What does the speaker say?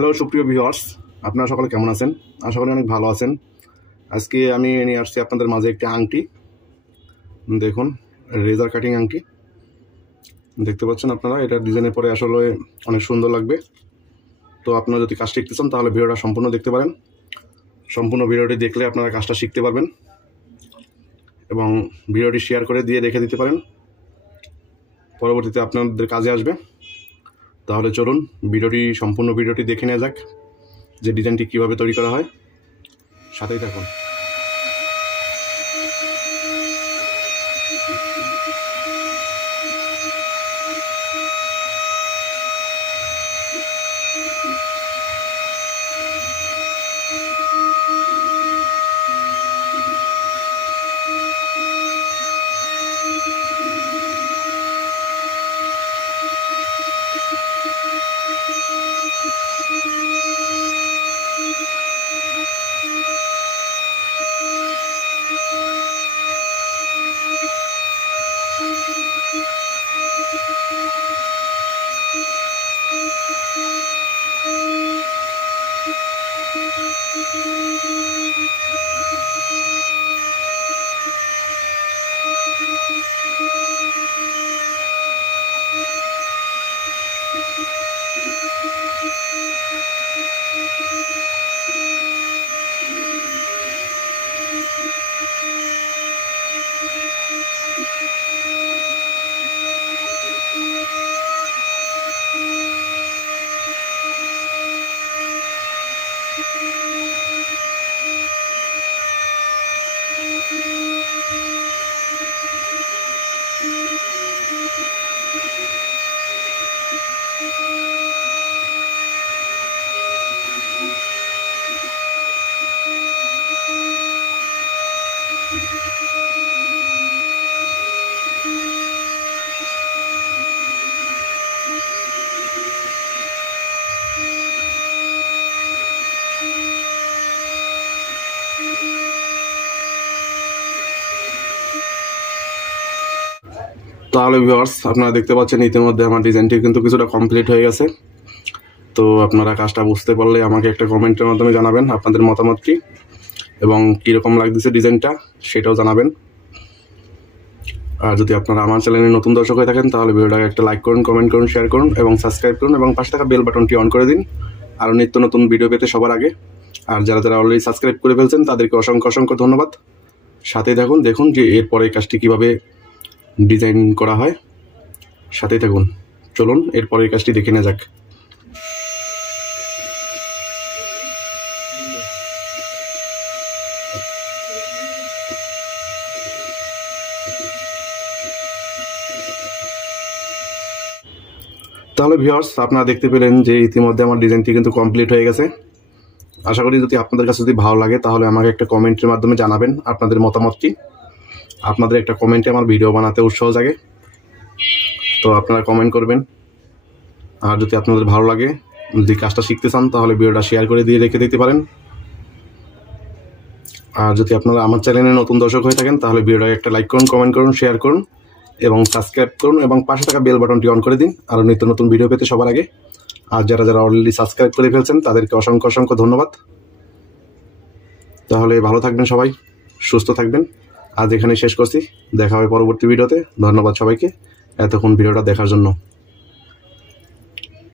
Hello সুপ্রিয় viewers, আপনারা সকলে কেমন আছেন? আশা করি অনেক ভালো আছেন। আজকে আমি নিয়ে আসছি আপনাদের মাঝে একটি আংটি। দেখুন, রেজার কাটিং আংটি দেখতে পাচ্ছেন আপনারা। এটা ডিজাইনের পরে আসলে অনেক সুন্দর লাগবে। তো আপনারা যদি কাজ শিখতে চান তাহলে ভিডিওটা সম্পূর্ণ দেখতে পারেন। সম্পূর্ণ ভিডিওটি দেখলে আপনারা কাজটা শিখতে পারবেন এবং ভিডিওটি শেয়ার করে দিয়ে রেখে দিতে পারেন, পরবর্তীতে আপনাদের কাজে আসবে। তাহলে চলুন সম্পূর্ণ ভিডিওটি দেখে নেওয়া যাক যে ডিজাইনটি কীভাবে তৈরি করা হয়। সাথেই থাকুন। তাহলে ভিউয়ার্স, আপনারা দেখতে পাচ্ছেন ইতিমধ্যে আমার ডিজাইনটি কিন্তু কিছুটা কমপ্লিট হয়ে গেছে। তো আপনারা কাজটা বুঝতে পারলে আমাকে একটা কমেন্টের মাধ্যমে জানাবেন আপনাদের মতামত কি এবং কীরকম লাগতেছে ডিজাইনটা, সেটাও জানাবেন। আর যদি আপনারা আমার চ্যানেলে নতুন দর্শক হয়ে থাকেন তাহলে ভিডিওটাকে একটা লাইক করুন, কমেন্ট করুন, শেয়ার করুন এবং সাবস্ক্রাইব করুন এবং পাশে থাকা বেল বাটনটি অন করে দিন আরও নিত্য নতুন ভিডিও পেতে সবার আগে। আর যারা যারা অলরেডি সাবস্ক্রাইব করে ফেলছেন তাদেরকে অসংখ্য অসংখ্য ধন্যবাদ। সাথেই থাকুন, দেখুন যে এরপরে কাজটি কীভাবে ডিজাইন করা হয়। সাথেই থাকুন, চলুন এরপরের কাজটি দেখে নেওয়া যাক। তাহলে ভিউয়ার্স, আপনারা দেখতে পেলেন যে ইতিমধ্যে আমার ডিজাইনটি কিন্তু কমপ্লিট হয়ে গেছে। আশা করি যদি আপনাদের কাছে যদি ভালো লাগে তাহলে আমাকে একটা কমেন্টের মাধ্যমে জানাবেন আপনাদের মতামত কি। আপনাদের একটা কমেন্টে আমার ভিডিও বানাতে উৎসাহ জাগে, তো আপনারা কমেন্ট করবেন। আর যদি আপনাদের ভালো লাগে, যদি কাজটা শিখতে চান তাহলে ভিডিওটা শেয়ার করে দিয়ে রেখে দিতে পারেন। আর যদি আপনারা আমার চ্যানেলে নতুন দর্শক হয়ে থাকেন তাহলে ভিডিওটাকে একটা লাইক করুন, কমেন্ট করুন, শেয়ার করুন এবং সাবস্ক্রাইব করুন এবং পাশে থাকা বেল বাটনটি অন করে দিন আরও নিত্য নতুন ভিডিও পেতে সবার আগে। আর যারা যারা অলরেডি সাবস্ক্রাইব করে ফেলছেন তাদেরকে অসংখ্য অসংখ্য ধন্যবাদ। তাহলে ভালো থাকবেন সবাই, সুস্থ থাকবেন। আজ এখানে শেষ করছি, দেখা হবে পরবর্তী ভিডিওতে। ধন্যবাদ সবাইকে এতক্ষণ ভিডিওটা দেখার জন্য।